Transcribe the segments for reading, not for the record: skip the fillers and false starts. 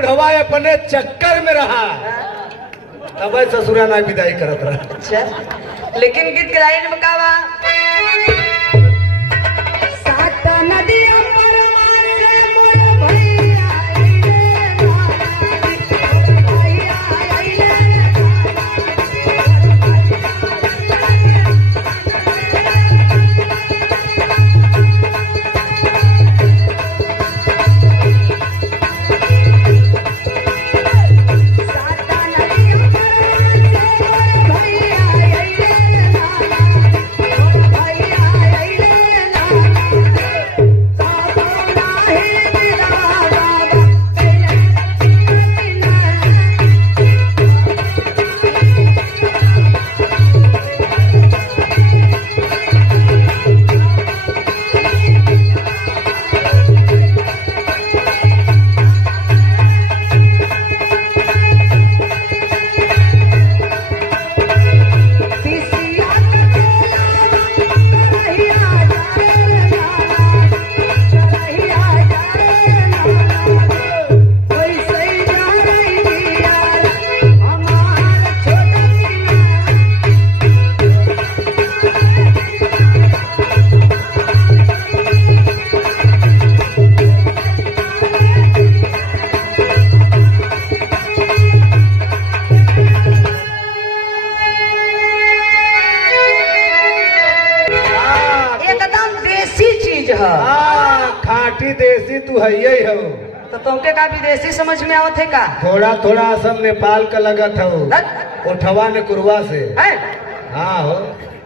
बुढ़वा अपने चक्कर में रहा तब ससुरा ना विदाई करत रहा। अच्छा लेकिन गीत के लाइन में का बा सात नदियां परवान से मोर भैया खाटी देसी तू है ही हो तो तुमके का विदेशी समझ में आवत है का थोड़ा थोड़ा असम नेपाल का लगत हो उठवा ने कुरवा से हाँ हो।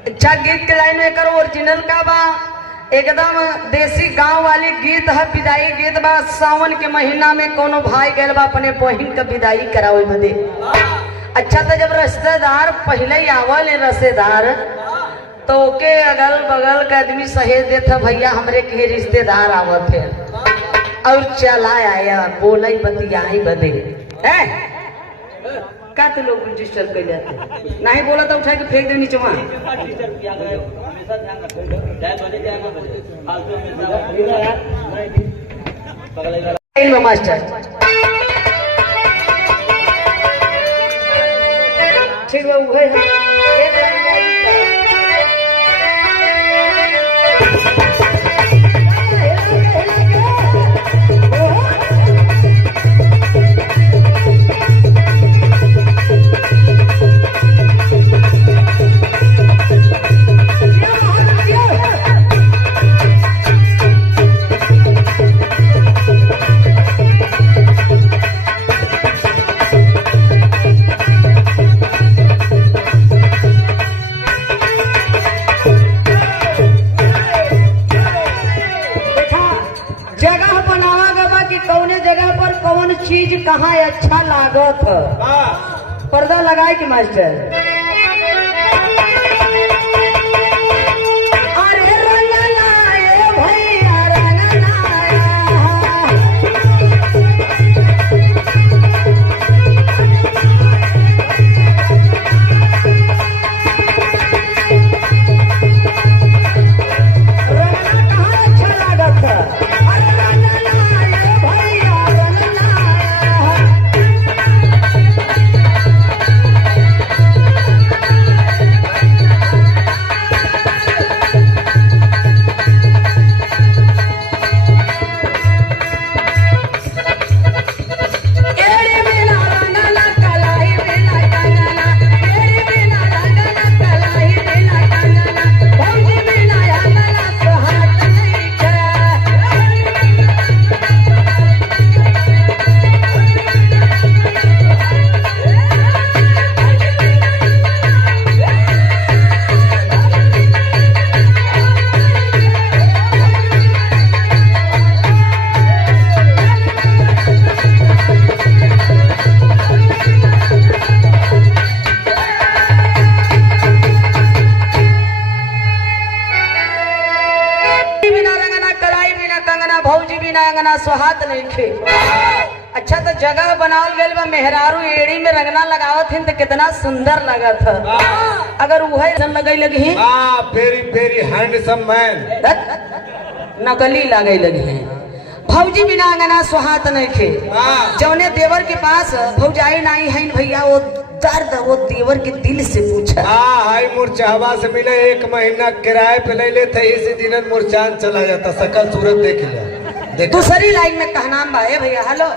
अच्छा गीत के लाइन में कर ओरिजिनल का बा एकदम देसी गांव वाली गीत है विदाई गीत बा सावन के महीना में कोनो भाई गैल बा अपने बहन का विदाई करावे बदे। अच्छा तो जब रिश्तेदार पहले ही आवल रसेदार तो के अगल बगल के आदमी सहेज देता भैया हमरे के रिश्तेदार आवत है और चला आया बोला ही बतिया ही बदे है का तो लोग रजिस्टर कर जाते नहीं बोला तो उठा के फेंक दे नीचे वहां मास्टर ठीक है वो है चीज कहाँ अच्छा लागत पर्दा लगाए कि मास्टर स्वाहात नहीं खे। अच्छा तो जगह बनावल गए बा मेहरारू एड़ी में रंगना लगावत हिन तो कितना सुंदर लगत है। अगर वह लगे लगी वेरी वेरी हैंडसम मैन नकली लगे लगी है। भौजी बिना अंगना सुहात नहीं खे। हाँ। जौने देवर के पास भौजाई नहीं है भैया, वो दर्द वो देवर के दिल से पूछा। हाँ हाई मुरचाहवा से मिले 1 महीना किराए पे ले लेते, इसी दिन मुरचान चला जाता, सकल सूरत देख लिया। दूसरी लाइन में कहना बा भैया, हेलो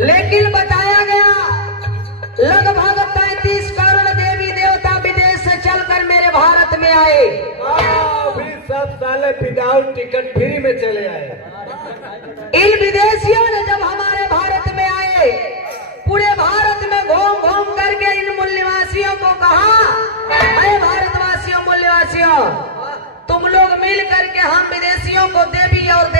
लेकिन बताया गया लगभग 33 करोड़ देवी देवता विदेश से चलकर मेरे भारत में आए। अभी सब साले विदाउट टिकट फ्री में चले आए। इन विदेशियों ने जब हमारे भारत में आए, पूरे भारत में घूम घूम करके इन मूल निवासियों को कहा, अरे भारतवासियों मूल निवासियों, तुम लोग मिल करके हम विदेशियों को देवी और